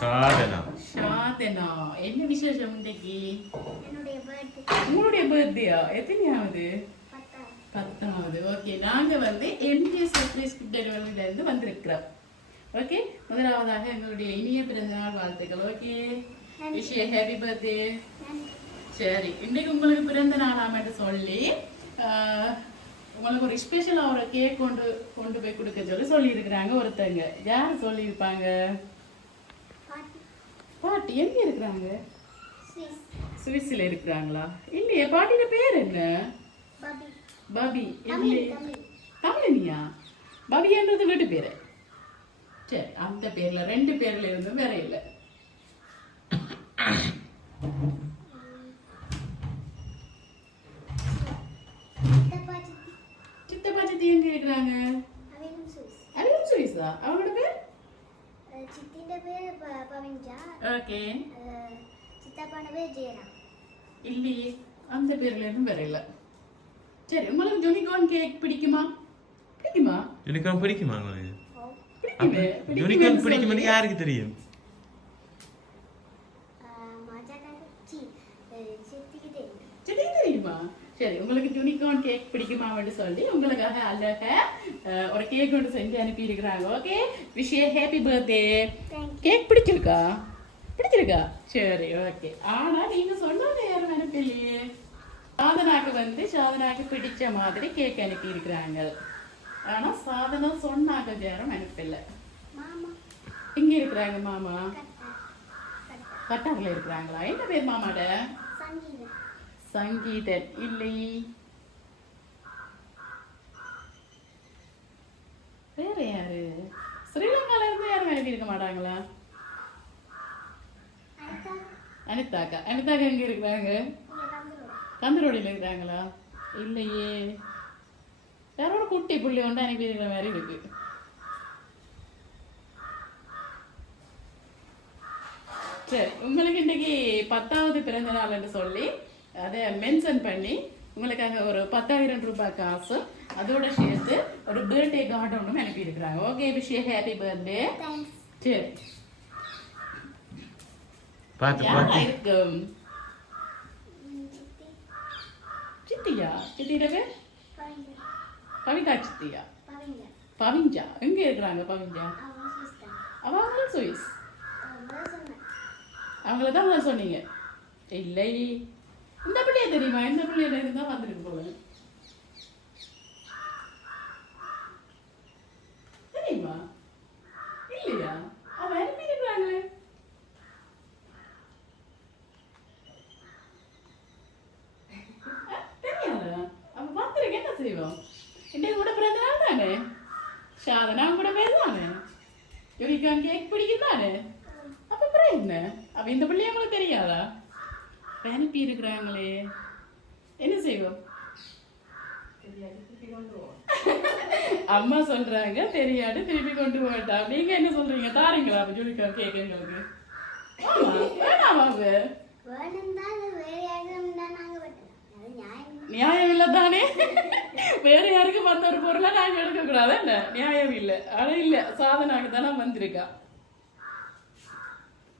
சாதனா. சாதனா, என்ன விசேஷம் இன்னைக்கு? என்னுடைய உங்களுடைய பர்த்டே பர்த்டேயா? எத்தனையாவது? 10வது. 10வது. ஓகே, நாங்க வந்து எம்ஜிஎஸ் சர்ப்ரைஸ் டெலிவரியில இருந்து வந்திருக்கிறோம். ஓகே, முதலாவதாக எங்களுடைய இனிய பிறந்தநாள் வாழ்த்துக்கள். Okay, wish you happy birthday. சரி, இன்னைக்கு உங்களுக்கு பிறந்த நாளாமட்டு சொல்லி உங்களுக்கு ஒரு ஸ்பெஷலாக ஒரு கேக் கொண்டு போய் கொடுக்க சொல்லி இருக்கிறாங்க ஒருத்தங்க. யார் சொல்லியிருப்பாங்க? பாட்டி எங்க இருக்கிறாங்க? சுவிஸ்ல இருக்கிறாங்களா? இல்லையே, பாட்டியோட பேர் என்ன? பாபி. இல்லையே, தமிழினியா? பாபின்றது வீட்டு பேரு. சரி, அந்த பேர்ல 2 பேர்ல இருந்தும் வேற இல்லை. சித்தப்பா சித்தி எங்க இருக்கிறாங்க? அதுவும் சுவிஸா? அவங்களோட பேர்? சித்தியோட பேர் பவிஞ்சா. ஓகே. சித்தப்பான பேர் ஜெயராம். இல்லையே, அந்த பேர்ல இருந்தும் வேற இல்லை. சரி, உங்களுக்கு யூனிகார்ன் கேக் பிடிக்குமா? பிடிக்குமா? யூனிகார்ன் பிடிக்குமா உங்களுக்கு? பிடிக்குமே. யூனிகார்ன் பிடிக்குமா யாருக்கு தெரியும்? சித்திக்கு தெரியும். சரி, தெரியுமா? சரி, உங்களுக்கு யூனிகார்ன் கேக் பிடிக்குமான்னு சொல்லி உங்களுக்காக அழகா ஒரு கேக் ஒன்று செஞ்சு அனுப்பி இருக்கிறாங்க. Okay, wish you happy birthday. Cake பிடிச்சிருக்கா? பிடிச்சிருக்கா? சரி, ஓகே. ஆனா நீங்க சொன்னது யாரும் அனுப்பலையே. சாதனாக்கு பிடிச்ச மாதிரி கேக் அனுப்பி இருக்கிறாங்க. ஆனா சாதனா சொன்னாங்க யாரும் அனுப்பல. மாமா இங்க இருக்கிறாங்க. மாமா கட்டா கட்டார்ல இருக்கிறாங்களா? என்ன பேர் மாமாட? சங்கீதம். சங்கீதன். இல்லை, வேற யாரு? ஸ்ரீலங்கால இருந்து யாரும் அனுப்பி இருக்க மாட்டாங்களா? அனிதாக்கா. அனிதாக்கா எங்க இருக்கிறாங்க? கந்தரோடியில இருக்கிறாங்களா? இல்லையே, யாரோட குட்டி புள்ளி ஒன்று அனுப்பி இருக்கிற மாதிரி இருக்கு. சரி, உங்களுக்கு இன்னைக்கு 10வது பிறந்த நாள் என்று சொல்லி அதை மென்ஷன் பண்ணி உங்களுக்காக ஒரு 10,000 ரூபாய் காசு அதோட சேர்த்து ஒரு பர்த்டே கார்டு ஒன்றும் அனுப்பி இருக்கிறாங்க. Okay, wish you happy birthday. சரி, யாரா இருக்கும்? சித்தியா? சித்தியோட பேர் கவிதா. சித்தியா? பவிஞ்சா. எங்க இருக்கிறாங்க பவிஞ்சா? அவங்களும் சுவிஸ். அவங்கள தான் முதல்ல சொன்னீங்க. இல்லை, இந்த பிள்ளைய தெரியுமா? இந்த பிள்ளையில இருந்தா வந்திருக்கு போல. தெரியுமா? இல்லையா? அவ அனுப்பி இருக்கிறாங்களே. தெரியாதா? அவ வந்திருக்கு, என்ன செய்வோம்? இன்னைக்கு கூட பிறந்த நாள் தானே. சாதனா கூட பேர் தானே. யூனிகார்ன் கேக் பிடிக்கும் தானே. அப்ப அப்புறம் என்ன? அப்ப இந்த பிள்ளைய உங்களுக்கு தெரியாதா? அனுப்பி இருக்கிறாங்களே, என்ன செய்வோம்? அம்மா சொல்றாங்க தெரியாது, திருப்பி கொண்டு போட்டா. நீங்க என்ன சொல்றீங்க? தாரீங்களா அப்ப யூனிகார்ன் கேக் எங்களுக்கு? வேணாமா? நியாயம் இல்ல தானே. வேற யாருக்கு வந்த ஒரு பொருளை நாங்க எடுக்க கூடாது. என்ன நியாயம் இல்ல. ஆனா இல்ல, சாதனாக்கு தானே வந்திருக்கா.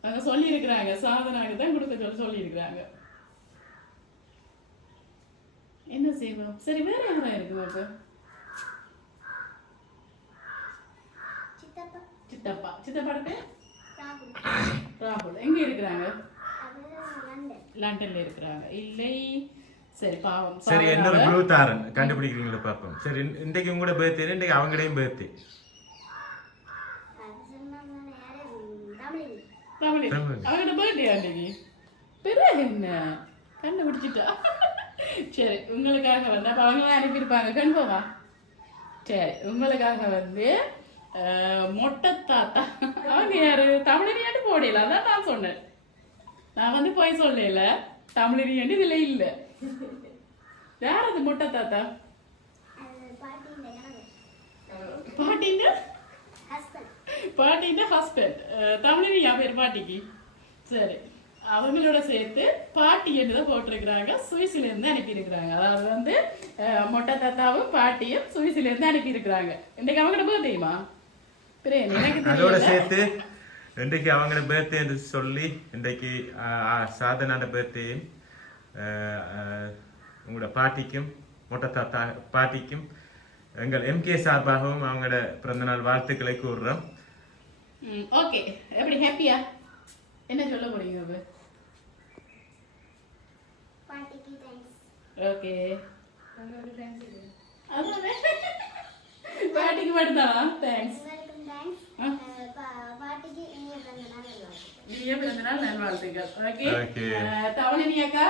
நாங்க சொல்லி இருக்கிறாங்க, சாதனாக்கு தான் கொடுக்க சொல்லி இருக்கிறாங்க. என்ன செய்வோம்? சரி, வேற யாரா இருக்கும் அப்ப? சித்தப்பா. சித்தப்பாட பேர் ராகுல். எங்க இருக்கிறாங்க? லண்டன்ல இருக்கிறாங்க. இல்லை, சரி, பாவம். சரி, என்னோட ப்ளூ தாரன் கண்டுபிடிக்கிறீங்களா பாப்போம். சரி, இன்றைக்கு உங்களோட பர்த்டே, இன்றைக்கு அவங்கடையும் பர்த்டே. அவங்களோட பர்த்டே அன்னைக்கு. பிறகு என்ன கண்டுபிடிச்சிட்டா? சரி, உங்களுக்காக வந்து அப்ப அவங்க அனுப்பியிருப்பாங்க கன்ஃபார்மா. சரி, உங்களுக்காக வந்து மொட்டை தாத்தா. அவங்க யாரு? தமிழரியாண்டு போடல. அதான் நான் சொன்னேன். நான் வந்து போய் சொல்லல, தமிழரியாண்டு இதுல இல்ல. யார் அது மொட்டை தாத்தா? பாட்டின் ஹஸ்பண்ட். தமிழரியா பேர் பாட்டிக்கு. சரி, அவங்களோட சேர்த்து பாட்டி என்றுதான் போட்டிருக்கிறாங்க. சுவிஸ்ல இருந்து அனுப்பி இருக்கிறாங்க. அதாவது வந்து மொட்டை தாத்தாவும் பாட்டியும் சுவிஸ்ல இருந்து அனுப்பி இருக்கிறாங்க. இன்னைக்கு அவங்களோட பர்த்டேமா? எனக்கு அதோட சேர்த்து இன்றைக்கு அவங்களோட பர்த்டே சொல்லி இன்றைக்கு சாதனான பர்த்டேயும் உங்களோட பாட்டிக்கும் மொட்டை தாத்தா பாட்டிக்கும் எங்கள் எம்கே சார்பாகவும் அவங்களோட பிறந்தநாள் வாழ்த்துக்களை கூறுறோம். ஓகே, எப்படி ஹாப்பியா? என்ன சொல்ல போறீங்க அப்ப? பாட்டிக்கு தேங்க்ஸ். ஓகே, பாட்டிக்கு மட்டும்தான் தேங்க்ஸ். உங்களுக்கும் தேங்க்ஸ். பாட்டிக்கு இனிய பிறந்தநாள் நல்வாழ்த்துக்கள். இனிய பிறந்தநாள் நல்வாழ்த்துக்கள். Okay, Okay. தவணி அக்கா,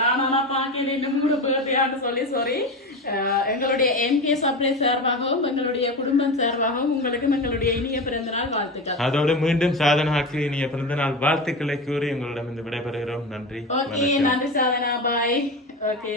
நானா பாக்கியல இன்னும் கூட பர்த்டேன்னு சொல்லி சாரி. எங்களுடைய எம்கே சர்ப்ரைஸ் சார்பாகவும் எங்களுடைய குடும்பம் சார்பாகவும் உங்களுக்கும் எங்களுடைய இனிய பிறந்தநாள் வாழ்த்துக்கள். அதோடு மீண்டும் சாதனாக்கு இனிய பிறந்தநாள் வாழ்த்துக்களை கூறி உங்களிடம் விடைபெறுகிறோம். நன்றி. ஓகே, நன்றி சாதனா, பாய். ஓகே.